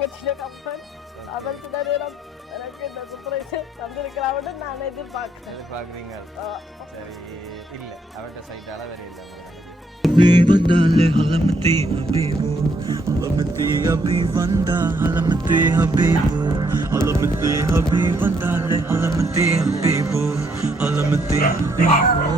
தங்கச்சியில கப்பல் அவருக்கு தான் நேரம் எனக்கு இந்த சர்ப்ரைஸ் தந்திருக்கிறான்னு நான் எதிர்பார்க்குறீங்க. சரி இல்லை அவர்கிட்ட சைட்டால வேற இல்லை. வந்தாலே ஹலமதி ஹபீபு ஹலமதி ஹபீ வந்தா ஹலமதி ஹபீபு ஹலமதி ஹபீ வந்தாலே ஹலமதி ஹபீபு ஹலமதி ஹபீபு.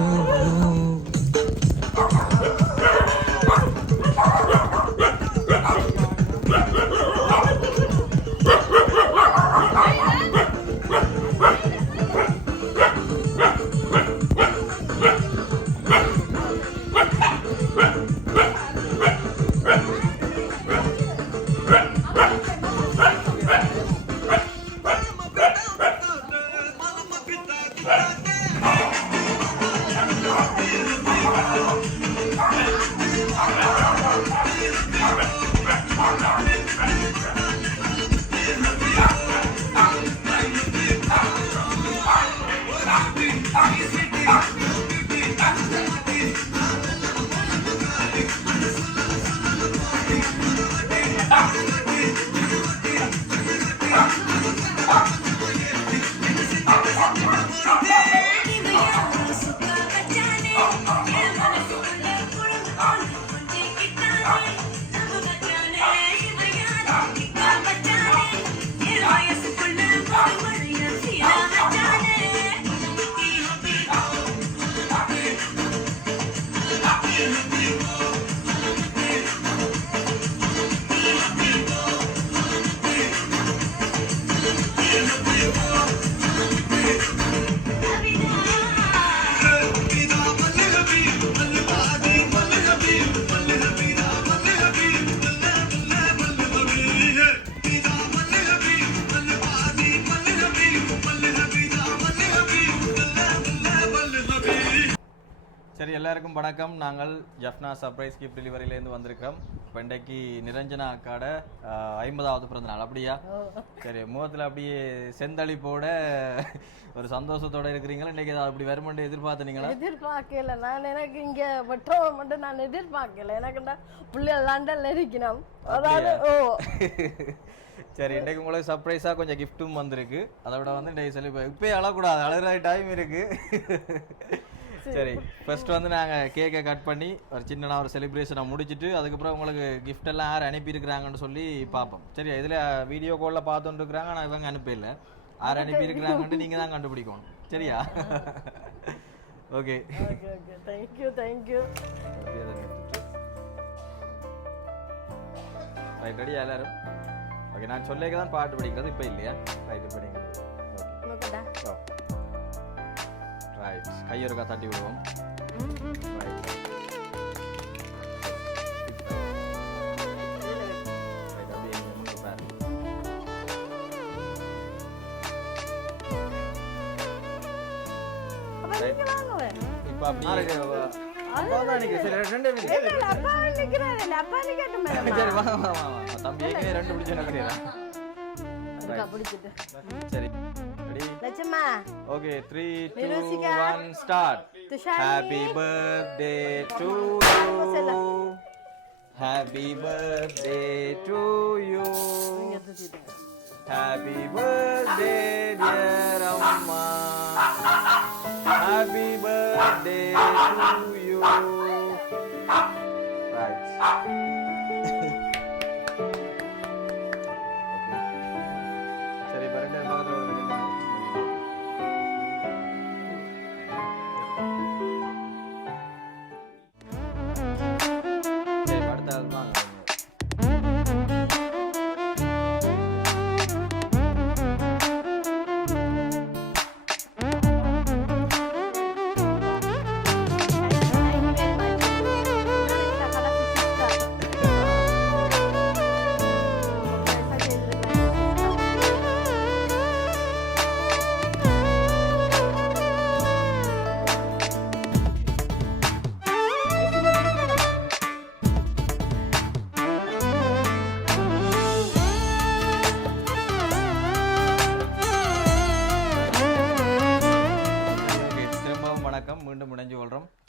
சரி, எல்லாருக்கும் வணக்கம். நாங்கள் ஜஃப்னா சர்ப்ரைஸ் கிஃப்ட் டெலிவரியிலேருந்து வந்திருக்கோம். இப்போ இன்றைக்கு நிரஞ்சனா அக்காட 50வது பிறந்த நாள். அப்படியா? சரி, முகத்தில் அப்படியே செந்தளிப்போட ஒரு சந்தோஷத்தோட இருக்கிறீங்களா? இன்றைக்கி அப்படி வருமென்று எதிர்பார்த்தீங்களா? எதிர்பார்க்கல. நான் எனக்கு இங்கே வெட்டவும் மட்டும் நான் எதிர்பார்க்கல. எனக்கு பிள்ளைகள் லண்டன்ல இருக்கணும். அதாவது சரி, இன்றைக்கு உங்களுக்கு சர்ப்ரைஸாக கொஞ்சம் கிஃப்ட்டும் வந்திருக்கு. அதை விட வந்து இன்றைக்கு செலிப்ரேட் இப்போயே அழக்கூடாது, அழகிற டைம் இருக்கு. சரி, ஃபர்ஸ்ட் வந்து நாங்கள் கேக்கை கட் பண்ணி ஒரு சின்ன ஒரு செலிப்ரேஷனை முடிச்சுட்டு அதுக்கப்புறம் உங்களுக்கு கிஃப்ட் எல்லாம் யார் அனுப்பியிருக்கிறாங்கன்னு சொல்லி பார்ப்போம். சரி, இதில் வீடியோ காலில் பார்த்துட்டு இருக்கிறாங்க, ஆனால் இவங்க அனுப்பல. யார் அனுப்பியிருக்கிறாங்கன்ட்டு நீங்கள் தான் கண்டுபிடிக்கணும். சரியா? Okay, thank you thank you. ரைட், ரெடியா எல்லாரும்? ஓகே, நான் சொல்லிக்க தான் பாட்டு படிக்கிறது இப்போ இல்லையா? ரைட்டு படிங்க. ஓகே, ரைட், கையொருக்கா தட்டி விடுவோம். ரைட், அப்படியே முன்னு பாரு. இப்போ அப்படியே தம்பி ரெண்டு பிடிச்சா. சரி, okay, 3, 2, 1, start. Happy birthday to you. Happy birthday to you. Happy birthday dear Amma. Happy birthday to you. Right. சரி, பரண்டே பக்கத்துல வந்து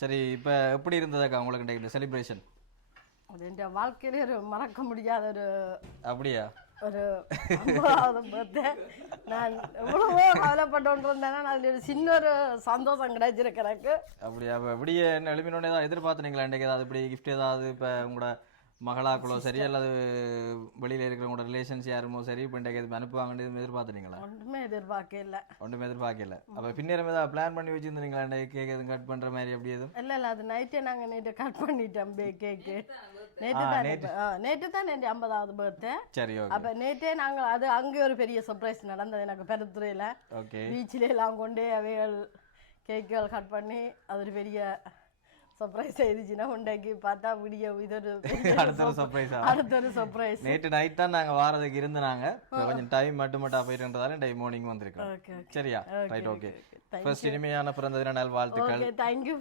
சரி, இப்போ எப்படி இருந்ததாக்கா உங்களுக்கு இந்த செலிப்ரேஷன்? அது என் வாழ்க்கையிலே ஒரு மறக்க முடியாத ஒரு அப்படியா ஒரு 50வது birthday. நான் எவ்வளவோ கவலைப்பட்டு இருந்தேன்னா அதில் ஒரு சின்ன ஒரு சந்தோஷம் கிடைச்சிருக்கு எனக்கு. அப்படியா? இப்படியே என்ன எழுப்பினோடனே தான் எதிர்பார்த்துனீங்களா இன்றைக்கு ஏதாவது இப்படி கிஃப்ட் ஏதாவது இப்போ உங்களோட மகளாக்களோ சரி அல்லது வெளியில் இருக்கிறவங்களோட ரிலேஷன்ஸ் யாருமோ சரி இப்போ இன்றைக்கு எதுவும் அனுப்புவாங்கன்னு எதிர்பார்த்துனீங்களா? ஒன்றுமே எதிர்பார்க்கல. ஒன்றுமே எதிர்பார்க்கல. அப்போ பின்னேரம் ஏதாவது பிளான் பண்ணி வச்சுருந்தீங்களா இன்றைக்கு கேக் எதுவும் கட் பண்ணுற மாதிரி அப்படி எதுவும்? இல்லை அது நைட்டே நாங்கள் நேற்று கட் பண்ணிட்டோம் கேக்கு. நேற்று தான் என் 50வது birthday. சரி, ஓகே. அப்போ நேற்றே நாங்கள் அது அங்கே ஒரு பெரிய சர்ப்ரைஸ் நடந்தது எனக்கு பெருத்துறையில். ஓகே. பீச்சில் எல்லாம் கொண்டு அவைகள் கேக்குகள் கட் பண்ணி அது ஒரு பெரிய சர்ப்ரைஸ் ஆயிடுச்சுன்னா உண்டாக்கி பார்த்தா விடிய இது ஒரு அடுத்த ஒரு சர்ப்ரைஸ். நேற்று நைட் தான் நாங்கள் வாரதுக்கு இருந்தாங்க. கொஞ்சம் டைம் மட்டும் போயிட்டுன்றதால டை மார்னிங் வந்திருக்கோம். சரியா? Right, okay. ஃபர்ஸ்ட் இனிமையான பிறந்த தின நல் வாழ்த்துக்கள். Okay, thank you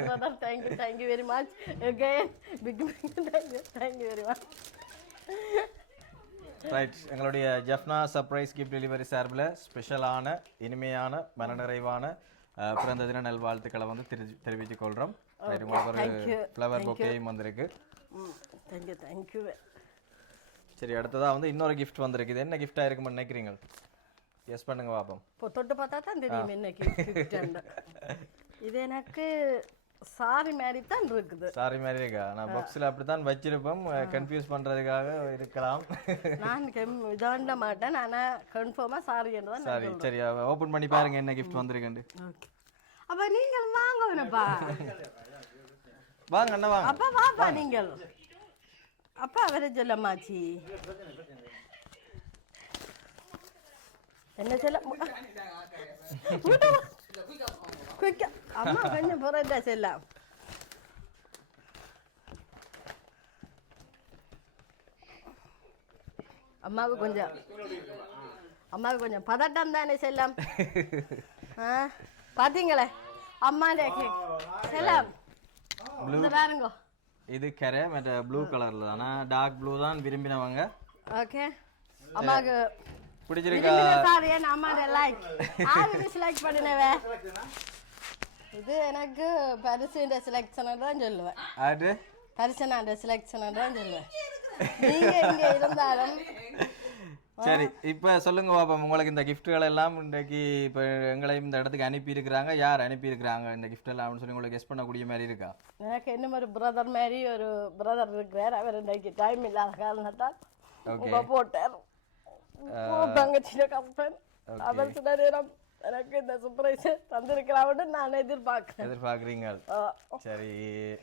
brother, thank you very much again, big thank you very much. Right, எங்களுடைய ஜெஃப்னா சர்ப்ரைஸ் கிஃப்ட் டெலிவரி சார்பில் ஸ்பெஷலான இனிமையான மனநிறைவான பிறந்த தின நல் வாழ்த்துக்களை வந்து தெரிவித்துக் கொள்கிறோம். உங்களுக்கு ஒரு ஃப்ளவர் பொக்கேயும் வந்திருக்கு. தேங்க்யூ. சரி, அடுத்ததாக வந்து இன்னொரு கிஃப்ட் வந்திருக்கு. இது என்ன கிஃப்டாக இருக்குன்னு நினைக்கிறீங்க? எஸ் பண்ணுங்க பாப்போம். இப்போ தொட்டு பார்த்தா தான் தெரியும் என்ன கிஃப்ட். இது எனக்கு சாரி மாதிரி தான் இருக்குது. சாரி மாதிரி இருக்கா? நான் பாக்ஸில் அப்படி தான் வச்சிருப்போம், கன்ஃபியூஸ் பண்ணுறதுக்காக இருக்கலாம். நான் இதாண்ட மாட்டேன், ஆனால் கன்ஃபார்மாக சாரி என்றதான். சாரி, சரி, ஓப்பன் பண்ணி பாருங்க என்ன கிஃப்ட் வந்திருக்குண்டு. அப்போ நீங்கள் வாங்கணும்ப்பா. வாங்க அண்ணா, வாங்க. அப்பா வாப்பா நீங்கள். அப்பா அவரை சொல்லமாச்சி என்ன சொல்ல அம்மா கொஞ்சம் புறட்டா செல்லாம். அம்மாவுக்கு கொஞ்சம் பதட்டம் தானே செல்லம். பாத்தீங்களே அம்மாண்டே செல்லம் பாருங்க. இது கரை மற்ற ப்ளூ கலர்ல தானா? டார்க் ப்ளூ தான் விரும்பினவங்க. ஓகே, அம்மாக்கு பிடிச்சிருக்கா? சாரி, அம்மாண்ட லைக் ஆல்ரெடி செலக்ட் பண்ணினவே. இது எனக்கு பரிசுண்ட செலக்ஷன் தான் சொல்லுவேன். அது பரிசனாண்ட செலக்ஷன் தான் சொல்லுவேன். நீங்க இங்க இருந்தாலும் சரி. இப்போ சொல்லுங்க பாப்பா, உங்களுக்கு இந்த கிஃப்ட்டுகள் எல்லாம் இன்றைக்கு இப்போ எங்களையும் இந்த இடத்துக்கு அனுப்பியிருக்கிறாங்க. யார் அனுப்பியிருக்கிறாங்க இந்த கிஃப்ட் எல்லாம் அப்படின்னு சொல்லி உங்களுக்கு கெஸ் பண்ணக்கூடிய மாதிரி இருக்கா? எனக்கு இன்னும் ஒரு பிரதர் மாதிரி ஒரு பிரதர் இருக்கிறார். அவர் இன்றைக்கு டைம் இல்லாத காரணத்தால் போட்டார். தங்கச்சியில கம்பெனி அவர் சில நேரம் எனக்கு இந்த சர்ப்ரைஸ் தந்திருக்கிறான்னு நான் எதிர்பார்க்குறீங்க. சரி,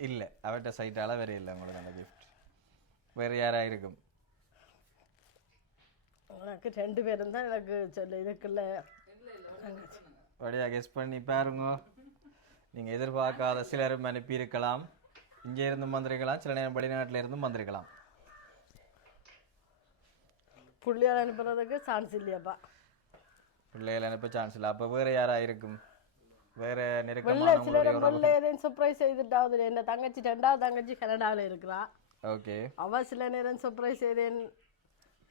இல்லை அவர்கிட்ட சைட்டால வேற இல்லை உங்களுக்கு அந்த கிஃப்ட். வேறு யாரா இருக்கும்? எனக்கு 2 பேரும் தான் எனக்கு சொல்ல இருக்குல்ல. வழியா கெஸ் பண்ணி பாருங்க. நீங்கள் எதிர்பார்க்காத சிலரும் அனுப்பியிருக்கலாம். இங்கே இருந்தும் வந்திருக்கலாம், சில நேரம் வெளிநாட்டில் இருந்தும் வந்திருக்கலாம். பிள்ளையால் அனுப்புறதுக்கு சான்ஸ் இல்லையாப்பா. பிள்ளைகள் அனுப்ப சான்ஸ் இல்லை. அப்போ வேறு யாராக இருக்கும்? வேறு நெருக்கமான சர்ப்ரைஸ் செய்துட்டாவது. என்ன தங்கச்சி 2வது தங்கச்சி கனடாவில் இருக்கிறா. ஓகே, அவ சில நேரம் சர்ப்ரைஸ் செய்தேன்.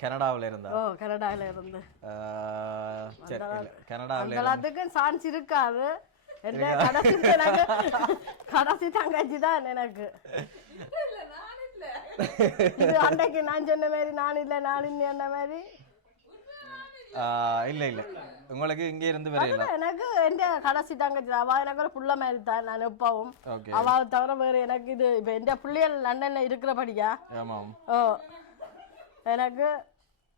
கனடாவில் இருந்தா? கனடாவில் இருந்து. கனடாவில் எல்லாத்துக்கும் சான்ஸ் இருக்காது. என்ன கடைசி தங்கச்சி தான் எனக்கு. இது அன்றைக்கு நான் சொன்ன மாதிரி நான் இல்லை நான் என்ன மாதிரி இல்லை இல்லை உங்களுக்கு இங்கே இருந்து வரையில எனக்கு எந்த கடைசி தங்கச்சி அவ எனக்கு ஒரு புள்ள மாதிரி தான். நான் எப்பவும் அவாவை தவிர வேறு எனக்கு இது இப்போ எந்த பிள்ளைகள் லண்டன்ல இருக்கிறபடியா எனக்கு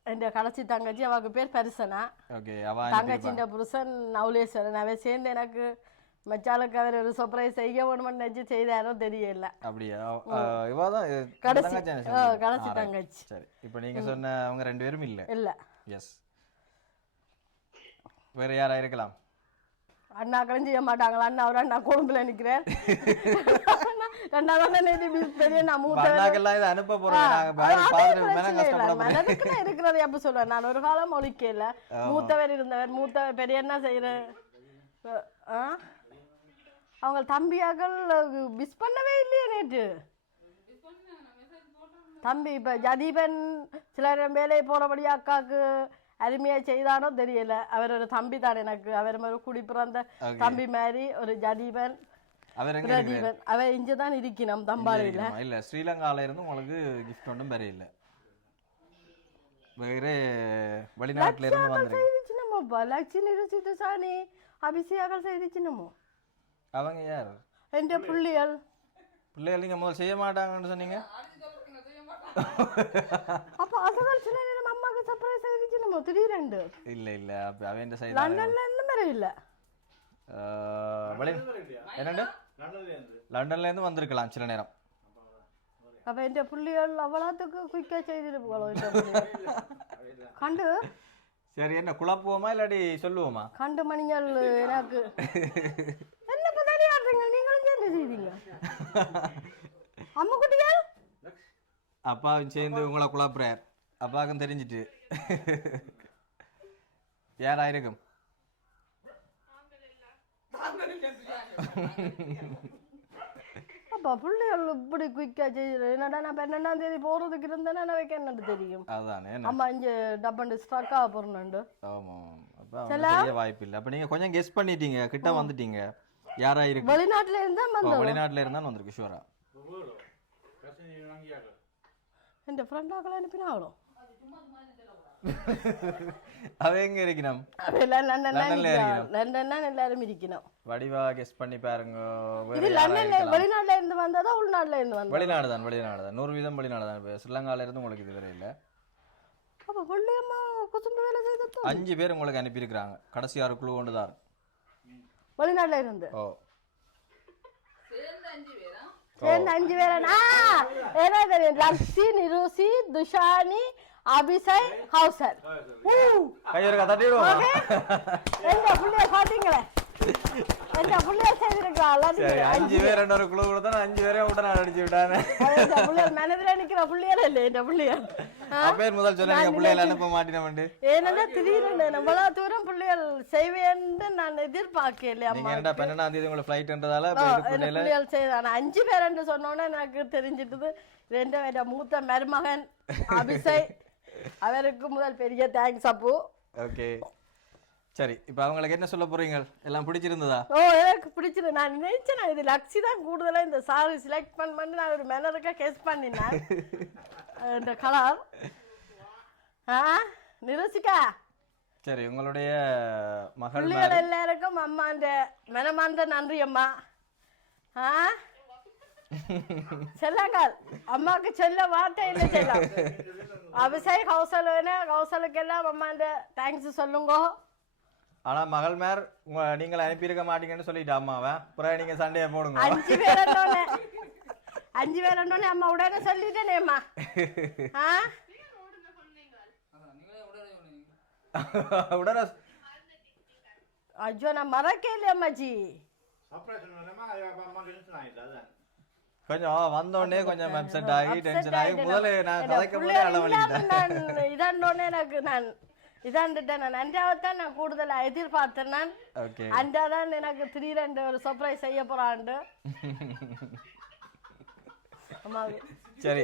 என் கடைசி தங்கச்சி அவக்கு பேர் பெருசனா. தங்கச்சின்ற புருஷன் நவுலேஸ்வரன். அவ சேர்ந்து எனக்கு மச்சாளுக்கு அவர் ஒரு சர்ப்ரைஸ் செய்ய வேணும்னு நினைச்சு செய்தாரோ தெரியல. அப்படியா? கடைசி தங்கச்சி. சரி, இப்போ நீங்க சொன்ன அவங்க 2 பேரும் இல்ல. எஸ், வேற யாரா இருக்கலாம்? அண்ணாக்களும் செய்ய மாட்டாங்களா? அண்ணா ஒரு அண்ணா கொழும்புல நிக்கிறேன். இருக்கிறது எப்ப சொல்லுவேன். நான் ஒரு காலம் ஒழிக்கல. மூத்தவர் இருந்தவர், மூத்தவர் பெரிய என்ன செய்யறேன். அவங்க தம்பியாக்கள் மிஸ் பண்ணவே இல்லையே நேற்று. தம்பி இப்ப ஜதீபன் சிலர் வேலையை போறபடி அக்காவுக்கு அருமையா செய்தானோ தெரியல. அவர் ஒரு தம்பி தான் எனக்கு. அவர் ஒரு குடி பிறந்த தம்பி மாதிரி ஒரு ஜதீபன் பிரதீபன். அவர் இங்கதான் இருக்கணும் தம்பாளையில. இல்ல, ஸ்ரீலங்கால இருந்து உங்களுக்கு கிஃப்ட் ஒன்றும் பெரிய இல்லை. வேறு வெளிநாட்டுல இருந்து வந்திருக்கு. செய்திச்சுனமோப்பா லட்சுமி ருசித்து சாணி அபிஷேகம் செய்திச்சுனமோ. அவங்க யார்? என் பிள்ளைகள். பிள்ளைகள் நீங்க முதல் செய்ய மாட்டாங்கன்னு சொன்னீங்க. அப்ப அதுகள் சில நேரம் அம்மாக்கு சர்ப்ரைஸ் செய்திச்சுனமோ திடீரெண்டு. இல்ல இல்ல அவன் சைடு லண்டன்ல இருந்து மாதிரி இல்ல. என்னண்டு லண்டன்ல இருந்து வந்திருக்கலாம் சில நேரம். அப்ப என் பிள்ளைகள் அவ்வளோத்துக்கு குயிக்கா செய்திருப்போம் கண்டு. சரி என்ன குழப்புவோமா இல்லாட்டி சொல்லுவோமா? கண்டு மணிகள் எனக்கு என்ன பதாடி ஆடுறீங்க நீங்களும் சேர்ந்து செய்வீங்க. அம்மா குட்டிகள் அப்பாவும் சேர்ந்து உங்களை குழப்புறார். அப்பாவுக்கும் தெரிஞ்சிட்டு யாராயிருக்கும்? அப்பா பிள்ளைகள் இப்படி குயிக்கா செய்யறது என்னடா நான் 12ஆம் தேதி போறதுக்கு இருந்தேன்னா எனக்கு என்னன்னு தெரியும். அதானே அம்மா இங்க டப்பண்டு ஸ்ட்ரக் ஆக போறேன்னு. ஆமா அப்ப செய்ய வாய்ப்பு இல்லை. அப்ப நீங்க கொஞ்சம் கெஸ் பண்ணிட்டீங்க, கிட்ட வந்துட்டீங்க. யாரா இருக்கு? வெளிநாட்டுல இருந்தா வந்தோம். வெளிநாட்டுல இருந்தா வந்திருக்கு ஷூரா. என் ஃப்ரெண்டாக்களை அனுப்பினாங்களோ. அவ எங்க இருக்கணும்? லண்டன்ல எல்லாரும் இருக்கணும். வடிவா கெஸ் பண்ணி பாருங்க. இது லண்டன்ல வெளிநாட்டுல இருந்து வந்ததா உள்நாட்டுல இருந்து வந்ததா? வெளிநாடு தான் 100% வெளிநாடு தான். ஸ்ரீலங்கால இருந்து உங்களுக்கு இது வரை இல்ல. அப்ப வெள்ளையம்மா குசும்பு வேலை செய்தது 5 பேர் உங்களுக்கு அனுப்பி இருக்காங்க. கடைசி 6 குழு கொண்டு தான் வெளிநாட்டுல இருந்து. ஓ சேர்ந்து 5 பேரா? ஏதோ தெரியும். லக்ஷி, நிருசி, துஷானி, அபிஷய், ஹவுசர். கையொருக்கா தட்டிடுவோம். எந்த புள்ளைய பாத்தீங்களே, எந்த புள்ளைய செய்திருக்கலாம். 5 பேர் 2 குழு கொடுத்தா 5 பேரையும் விட்டு நான் அடிச்சு விட்டானே. புள்ளையர் மனதில் நிக்கிற புள்ளையர் இல்லை இந்த புள்ளையர். அப்பேர் முதல் சொன்னீங்க பிள்ளைகளை அனுப்ப மாட்டேன். ஏன்னா திடீர்னு இவ்வளவு தூரம் பிள்ளைகள் செய்வேன்னு நான் எதிர்பார்க்கல. நீங்க என்னடா 12ஆம் தேதி உங்களுக்கு ஃளைட்ன்றதால பிள்ளைகள் செய்தான 5 பேர் சொன்னோன்னே எனக்கு தெரிஞ்சிட்டது. 2 மூத்த மருமகன் அபிஷய், அவருக்கு முதல் பெரிய தேங்க்ஸ் அப்பு. ஓகே சரி, இப்போ அவங்களுக்கு என்ன சொல்ல போறீங்க? எல்லாம் பிடிச்சிருந்ததா? ஓ எனக்கு பிடிச்சிருந்து. நான் நினைச்சேன் இது லக்ஷி தான் கூடுதலாக இந்த சாரி செலக்ட் பண்ணி நான் ஒரு மேனருக்கா கெஸ் பண்ணினேன். இந்த கலர் நிரசிக்கா. சரி, உங்களுடைய மகள் பிள்ளைகள் எல்லாருக்கும் அம்மா அந்த மனமார்ந்த நன்றி அம்மா. செல்லங்கள் அம்மாவுக்கு சொல்ல வார்த்தை இல்லை. செல்லம் அபிஷேக் கௌசலுக்கெல்லாம் அம்மா அந்த தேங்க்ஸ் சொல்லுங்க. ஆனா மகள் மேர் நீங்கள் அனுப்பியிருக்க மாட்டீங்கன்னு சொல்லிட்டு அம்மாவை அப்புறம் நீங்க சண்டையை போடுங்க. 5 பேர் அம்மா உடனே சொல்லிட்டேனேம்மா. உடனே ஐயோ நான் மறக்கல அம்மாஜி. கொஞ்சம் வந்தோடனே கொஞ்சம் அப்செட் ஆகி டென்ஷன் ஆகி முதல்ல நான் கதைக்கும் போதே அளவழிட்டேன். இதன்னோடனே எனக்கு நான் இதாண்டுட்டேன். நான் அஞ்சாவத்தான் நான் கூடுதலாக எதிர்பார்த்தேன். நான் அஞ்சாதான் எனக்கு 3 ஒரு சர்ப்ரைஸ் செய்ய போறாண்டு. சரி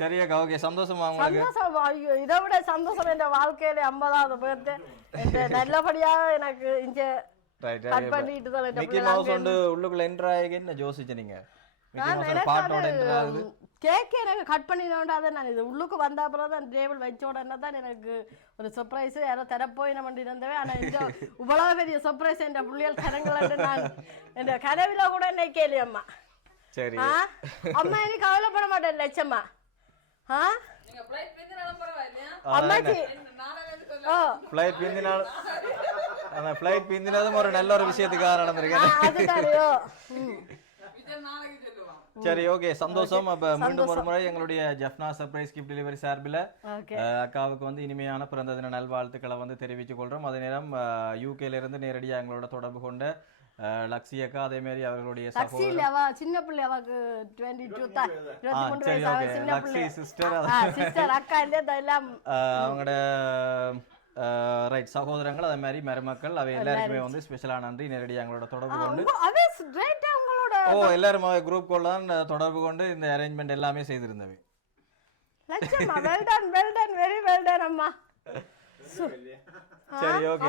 சரியா ஓகே. சந்தோஷமா உங்களுக்கு? சந்தோஷம். ஐயோ இதை விட சந்தோஷம் என் வாழ்க்கையில 50வது பர்த்டே நல்லபடியா எனக்கு இங்க கட் பண்ணிட்டு தான். மிக்கி மவுஸ் வந்து உள்ளுக்குள்ள என்டர் ஆகி என்ன யோசிச்ச நீங்க? மிக்கி மவுஸ் பாட்டோட என்டர் ஆகுது. கேக் எனக்கு கட் பண்ணினோண்டா நான் இது உள்ளுக்கு வந்த அப்புறம் தான் டேபிள் வச்ச உடனே தான் எனக்கு ஒரு சர்ப்ரைஸ் யாரோ தரப்போய் நம்ம இருந்தவே. ஆனா இந்த இவ்வளவு பெரிய சர்ப்ரைஸ் என் புள்ளியல் தரங்கள் நான் என் கனவில கூட நினைக்கலையே அம்மா. சரி அம்மா எனக்கு கவலைப்பட மாட்டேன் லட்சம்மா. ஃளைட் பிந்தினதும் ஒரு நல்ல ஒரு விஷயத்துக்காக நடந்திருக்கேன். சரி ஓகே சந்தோஷம். அப்ப மீண்டும் ஒரு முறை எங்களுடைய ஜெஃப்னா சர்ப்ரைஸ் கிஃப்ட் டெலிவரி சார்பில் அக்காவுக்கு வந்து இனிமையான பிறந்த தின நல்வாழ்த்துக்களை வந்து தெரிவித்துக் கொள்றோம். அதே நேரம் யூகேல இருந்து நேரடியாக எங்களோட தொடர்பு கொண்ட லக்ஷி அக்கா, அதே மாதிரி அவர்களுடைய சின்ன பிள்ளை அவாக்கு 22 லக்ஷி சிஸ்டர் அவங்களோட ரைட் சகோதரங்கள், அதே மாதிரி மருமக்கள், அவை எல்லாருக்குமே வந்து ஸ்பெஷலான நன்றி. நேரடியாக எங்களோட தொடர்பு கொண்டு எல்லாரும் குரூப் கால் தான் தொடர்பு கொண்டு இந்த அரேஞ்ச்மெண்ட் எல்லாமே செய்திருந்தவை. சரி ஓகே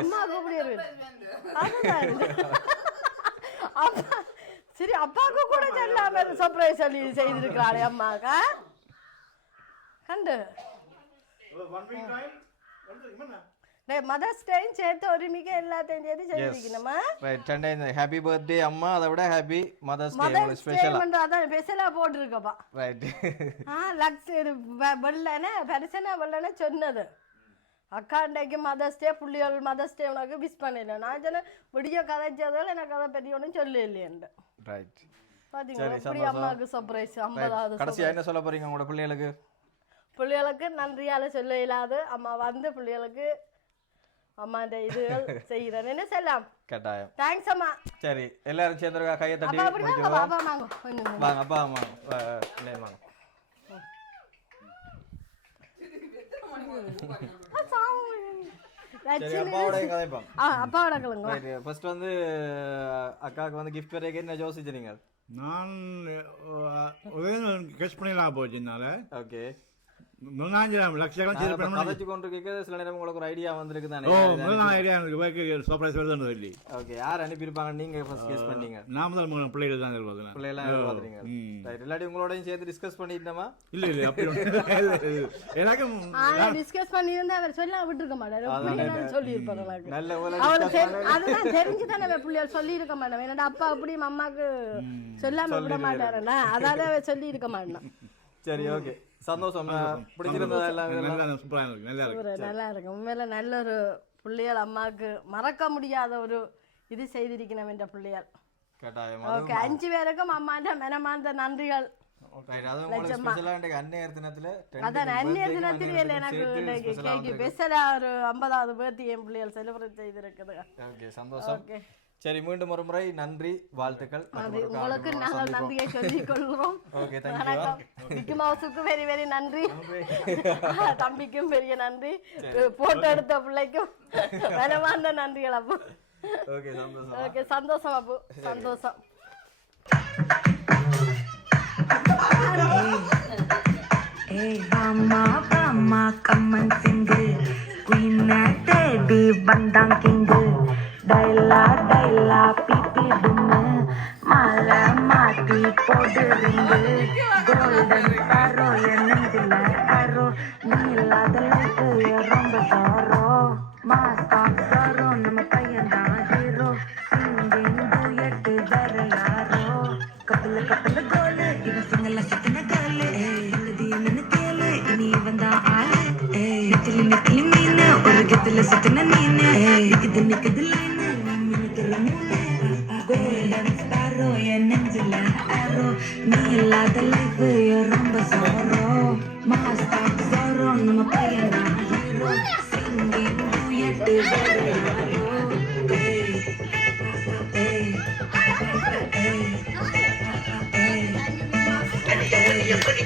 சரி அப்பாவுக்கு கூட சொல்லாம சர்ப்ரைஸ் செய்திருக்கிறாளே அம்மாக்கா. கண்டு மதர்ஸ் டேயும் சேர்த்து ஒருமிக்க எல்லாத்தையும் சேர்த்து செய்திருக்கணுமா ரைட் சண்டே ஹாப்பி பர்த்டே அம்மா அதை விட ஹாப்பி மதர்ஸ் டே மதர்ஸ் ஸ்பெஷலா டே அதான் ஸ்பெஷலா போட்டுருக்கப்பா ரைட் லக்ஸ் வெள்ளனே பெருசனா வெள்ளனே சொன்னது அக்காண்டைக்கு மதர்ஸ் டே புள்ளிகள் மதர்ஸ் டே உனக்கு விஷ் பண்ணல நான் சொன்ன விடிய கதைச்சதால எனக்கு அதை பற்றி ஒன்றும் சொல்ல இல்லையண்டு ரைட் பாத்தீங்களா இப்படி அம்மாவுக்கு சர்ப்ரைஸ் 50வது கடைசியா என்ன சொல்ல போறீங்க உங்களோட பிள்ளைகளுக்கு நன்றியால சொல்ல இல்லாது அம்மா வந்து பிள்ளைகளுக்கு அம்மாண்ட இதுகள் செய்கிறேன் என்ன செல்லாம் கட்டாயம் தேங்க்ஸ் அம்மா சரி எல்லாரும் சேர்ந்துருக்கா கையை தட்டி அப்பா அப்படி வாங்க பாப்பா வாங்க வாங்க அப்பா அம்மா வாங்க அப்பாவோட கலங்க ஃபர்ஸ்ட் வந்து அக்காவுக்கு வந்து கிஃப்ட் வரைக்கும் என்ன யோசிச்சீங்க நான் கெஸ்ட் பண்ணிடலாம் போச்சுனால ஓகே 9 லட்சம் கதைச்சு கொண்டு கேட்க சில நேரம் உங்களுக்கு ஒரு ஐடியா வந்திருக்கு தானே ஐடியா எனக்கு சர்ப்ரைஸ் வருதுன்னு சொல்லி ஓகே யார் அனுப்பியிருப்பாங்க நீங்க ஃபர்ஸ்ட் கெஸ் பண்ணீங்க நான் முதல் பிள்ளைகள் தான் எதிர்பார்க்கிறேன் பிள்ளைலாம் எதிர்பார்க்குறீங்க ரைட் இல்லாட்டி உங்களோடையும் சேர்த்து டிஸ்கஸ் பண்ணிட்டோமா இல்ல அப்படி எனக்கு டிஸ்கஸ் பண்ணியிருந்தா அவர் சொல்ல விட்டுருக்க மாட்டாரு சொல்லி இருப்பாரு நல்ல அதுதான் தெரிஞ்சுதானே பிள்ளைகள் சொல்லி இருக்க மாட்டேன் என்னோட அப்பா அப்படி அம்மாக்கு சொல்லாம விட மாட்டாருன்னா அதால சொல்லி இருக்க மாட்டேன் சரி ஓகே சந்தோஷம் பிடிச்சிருந்ததா எல்லாம் நல்லா இருக்கு உண்மையில நல்ல ஒரு பிள்ளைகள் அம்மாவுக்கு மறக்க முடியாத ஒரு இது செய்திருக்கணும் என்ற பிள்ளைகள் கட்டாயம் ஓகே 5 பேருக்கும் அம்மாண்ட மனமார்ந்த நன்றிகள் அன்னையர் தினத்துல எனக்கு கேக்கு ஸ்பெஷலா ஒரு 50வது பர்த்டே என் பிள்ளைகள் செலிப்ரேட் செய்திருக்குது சந்தோஷம் சரி மீண்டும் ஒரு முறை நன்றி வாழ்த்துக்கள் உங்களுக்கு நாங்கள் நன்றியை சொல்லிக் கொள்கிறோம் மிக்கி மவுஸுக்கு வெரி வெரி நன்றி தம்பிக்கும் பெரிய நன்றி போட்டோ எடுத்த பிள்ளைக்கும் மனமார்ந்த நன்றிகள் அப்பு ஓகே சந்தோஷம் அப்பு சந்தோஷம் Mama, come and sing it. Queen Teddy, Bandang King. Daila, pipi dumme. Mala, mati, podu ringu. Golden sparrow, yenandila arrow. Neela, the light, romba sorrow. Master sorrow, nama payanda hero. Singing duet, darayaro. Couple gole, idu singala kitna gale. நெத்திலி மீன் ஒரு கெத்துல சுத்தின நீனு இது நிக்குது line மினுக்குற மூளை golden sparrow என் நெஞ்சில ஆரோ நீ இல்லாத life ரொம்ப சாரோ மாஸ்டர் சாரோ நம்ம பையன் ஹீரோ சிங்கிங் டூயட் எப்படி